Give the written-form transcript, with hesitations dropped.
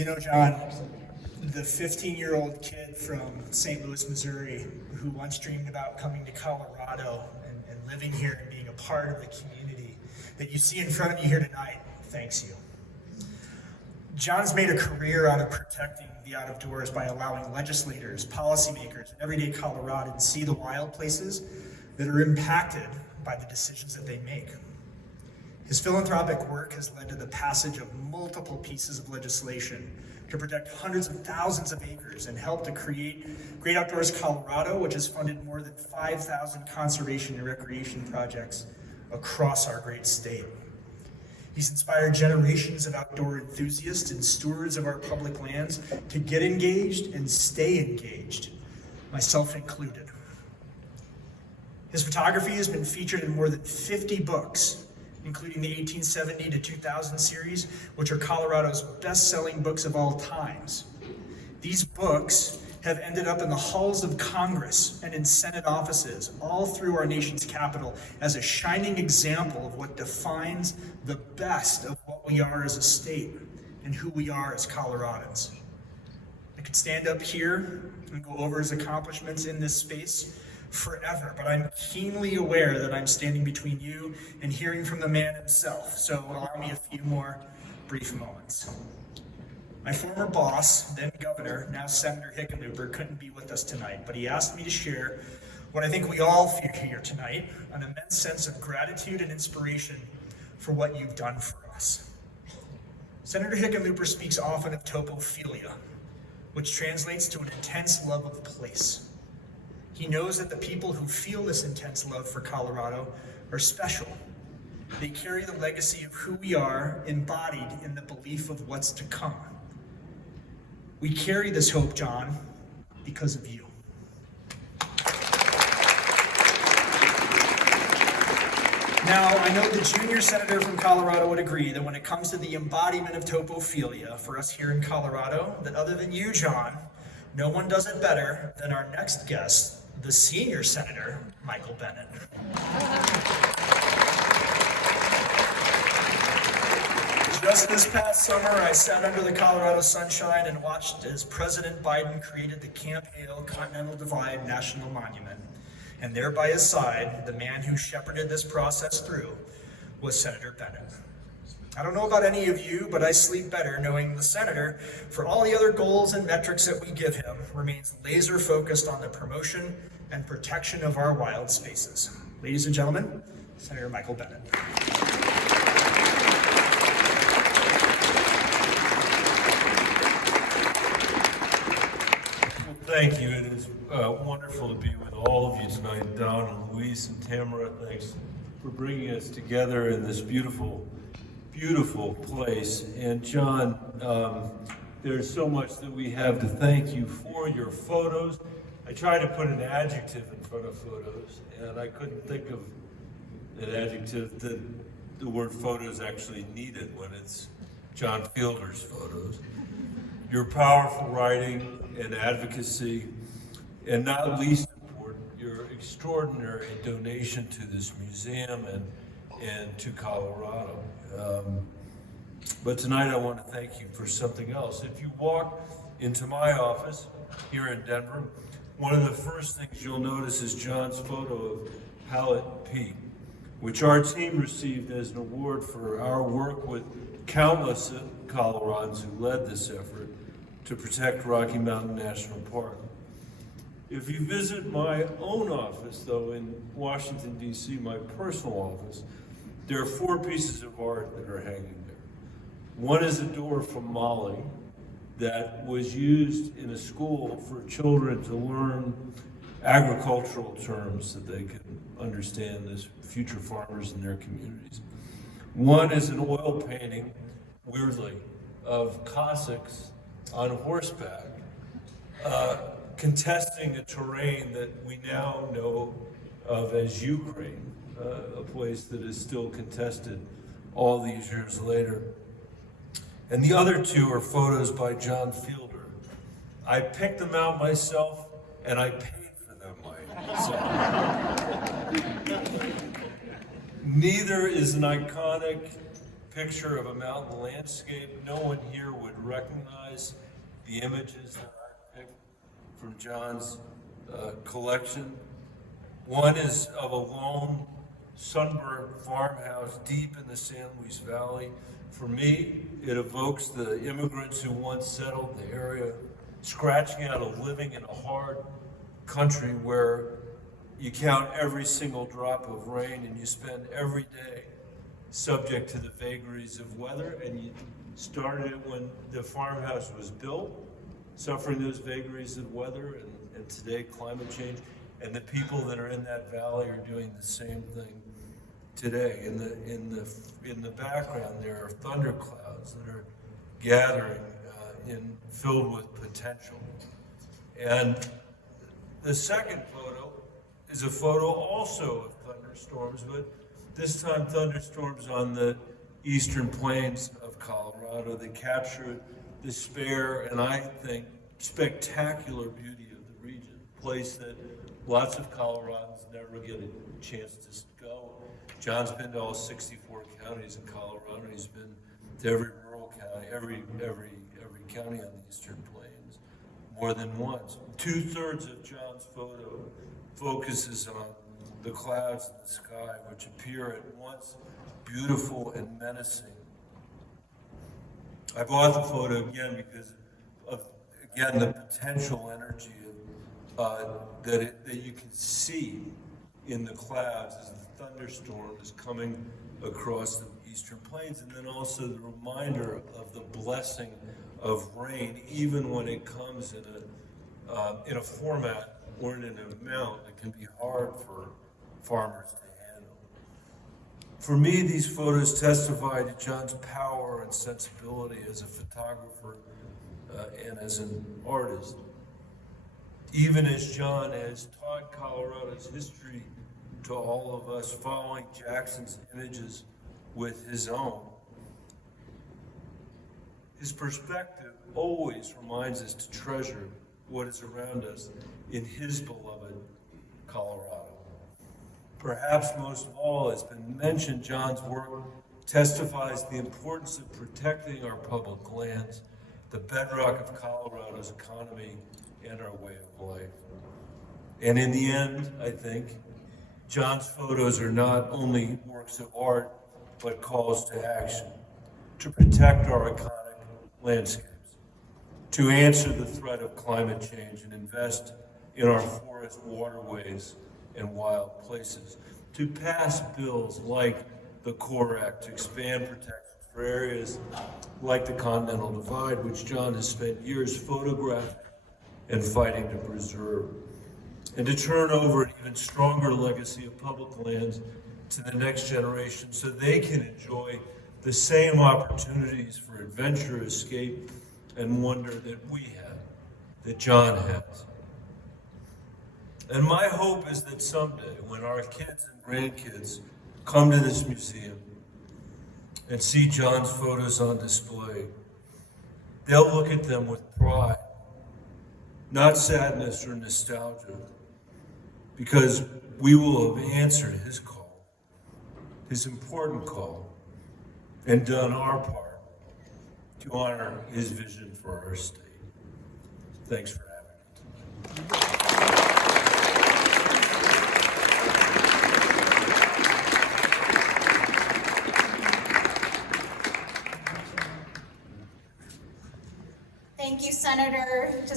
You know, John, the 15-year-old kid from St. Louis, Missouri, who once dreamed about coming to Colorado and living here and being a part of the community that you see in front of you here tonight, thanks you. John's made a career out of protecting the out of doors by allowing legislators, policymakers, and everyday Coloradans see the wild places that are impacted by the decisions that they make. His philanthropic work has led to the passage of multiple pieces of legislation to protect hundreds of thousands of acres and help to create Great Outdoors Colorado, which has funded more than 5,000 conservation and recreation projects across our great state. He's inspired generations of outdoor enthusiasts and stewards of our public lands to get engaged and stay engaged, myself included. His photography has been featured in more than 50 books, including the 1870 to 2000 series, which are Colorado's best-selling books of all times. These books have ended up in the halls of Congress and in Senate offices, all through our nation's capital, as a shining example of what defines the best of what we are as a state and who we are as Coloradans. I could stand up here and go over his accomplishments in this space forever, but I'm keenly aware that I'm standing between you and hearing from the man himself, so allow me a few more brief moments. My former boss, then governor, now Senator Hickenlooper, couldn't be with us tonight, but he asked me to share what I think we all feel here tonight, an immense sense of gratitude and inspiration for what you've done for us. Senator Hickenlooper speaks often of topophilia, which translates to an intense love of place. He knows that the people who feel this intense love for Colorado are special. They carry the legacy of who we are, embodied in the belief of what's to come. We carry this hope, John, because of you. Now, I know the junior senator from Colorado would agree that when it comes to the embodiment of topophilia for us here in Colorado, that other than you, John, no one does it better than our next guest, the senior senator, Michael Bennet. Just this past summer, I sat under the Colorado sunshine and watched as President Biden created the Camp Hale Continental Divide National Monument. And there by his side, the man who shepherded this process through was Senator Bennet. I don't know about any of you, but I sleep better knowing the senator, for all the other goals and metrics that we give him, remains laser focused on the promotion and protection of our wild spaces. Ladies and gentlemen, Senator Michael Bennet. Well, thank you. It is wonderful to be with all of you tonight. Don and Luis and Tamara, thanks for bringing us together in this beautiful place. And John, there's so much that we have to thank you for. Your photos. I tried to put an adjective in front of photos, and I couldn't think of an adjective that the word photos actually needed when it's John Fielder's photos. Your powerful writing and advocacy, and not least important, your extraordinary donation to this museum and to Colorado. But tonight I want to thank you for something else. If you walk into my office here in Denver, one of the first things you'll notice is John's photo of Hallett Peak, which our team received as an award for our work with countless Coloradans who led this effort to protect Rocky Mountain National Park. If you visit my own office, though, in Washington, D.C., my personal office, there are 4 pieces of art that are hanging there. One is a door from Mali that was used in a school for children to learn agricultural terms so they could understand as future farmers in their communities. One is an oil painting, weirdly, of Cossacks on horseback, contesting a terrain that we now know of as Ukraine, a place that is still contested all these years later. And the other 2 are photos by John Fielder. I picked them out myself, and I paid for them myself. Neither is an iconic picture of a mountain landscape. No one here would recognize the images that I picked from John's collection. One is of a lone, sunburned farmhouse deep in the San Luis Valley. For me, it evokes the immigrants who once settled the area, scratching out a living in a hard country where you count every single drop of rain and you spend every day subject to the vagaries of weather. And you started it when the farmhouse was built, suffering those vagaries of weather, and today climate change. And the people that are in that valley are doing the same thing today. In the background, there are thunderclouds that are gathering filled with potential. And the second photo is a photo also of thunderstorms, but this time thunderstorms on the eastern plains of Colorado. They capture the spare and I think spectacular beauty of the region, a place that lots of Coloradans never get a chance to go. John's been to all 64 counties in Colorado. He's been to every rural county, every county on the eastern plains, more than once. 2/3 of John's photo focuses on the clouds in the sky, which appear at once beautiful and menacing. I bought the photo again because of, again, the potential energy that you can see in the clouds as the thunderstorm is coming across the eastern plains, and then also the reminder of the blessing of rain, even when it comes in a format or in an amount that can be hard for farmers to handle. For me, these photos testify to John's power and sensibility as a photographer and as an artist. Even as John has taught Colorado's history to all of us, following Jackson's images with his own, his perspective always reminds us to treasure what is around us in his beloved Colorado. Perhaps most of all has been mentioned, John's work testifies the importance of protecting our public lands, the bedrock of Colorado's economy and our way of life. And in the end, I think, John's photos are not only works of art, but calls to action, to protect our iconic landscapes, to answer the threat of climate change and invest in our forest waterways and wild places, to pass bills like the CORE Act to expand protection for areas like the Continental Divide, which John has spent years photographing and fighting to preserve, and to turn over an even stronger legacy of public lands to the next generation so they can enjoy the same opportunities for adventure, escape, and wonder that we have, that John has. And my hope is that someday, when our kids and grandkids come to this museum and see John's photos on display, they'll look at them with pride, not sadness or nostalgia, because we will have answered his call, his important call, and done our part to honor his vision for our state. Thanks for having me tonight. Thank you, Senator. Just